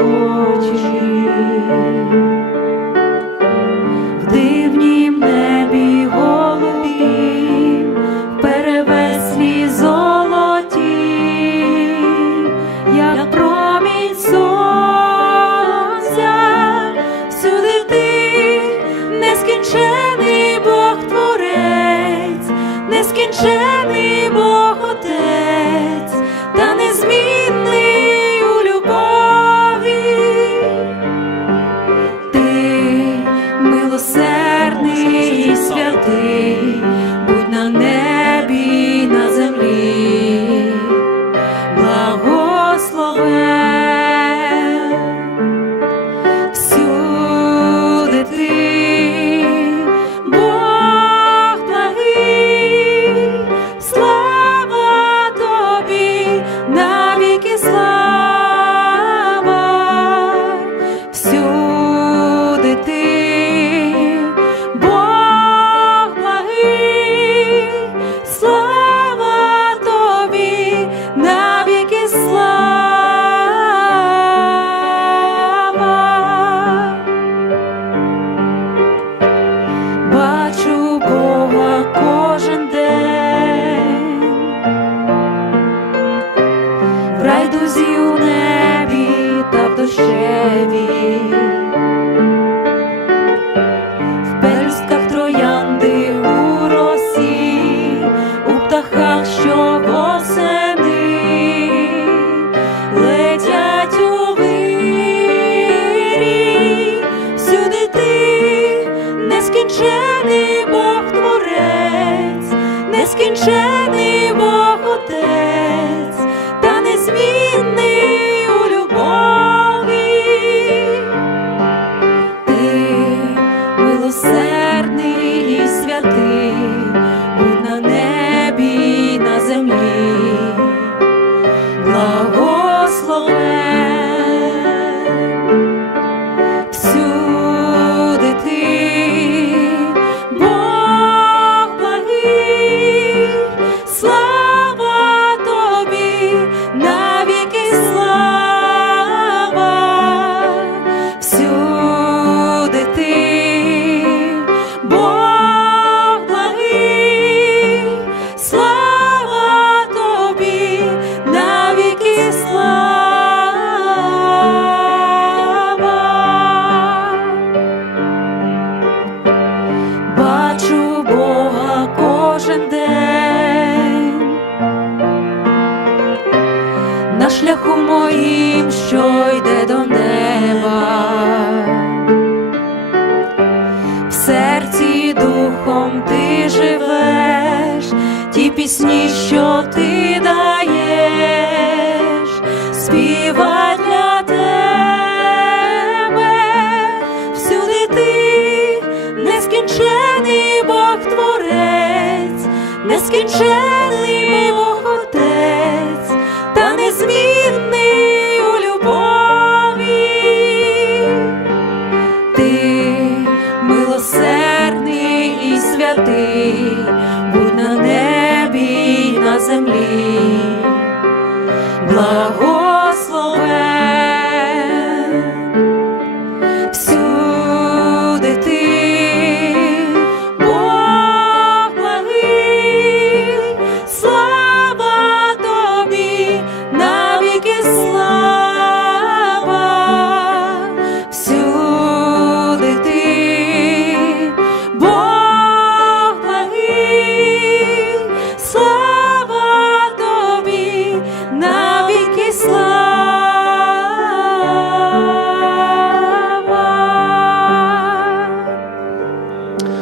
Senhor. душеві. милосердний і святий, будь на небі на землі. Благо шляху моїм, що йде до неба, в серці духом ти живеш, ті пісні, що ти даєш, співай для тебе, всюди ти нескінчений Бог творець, нескінчений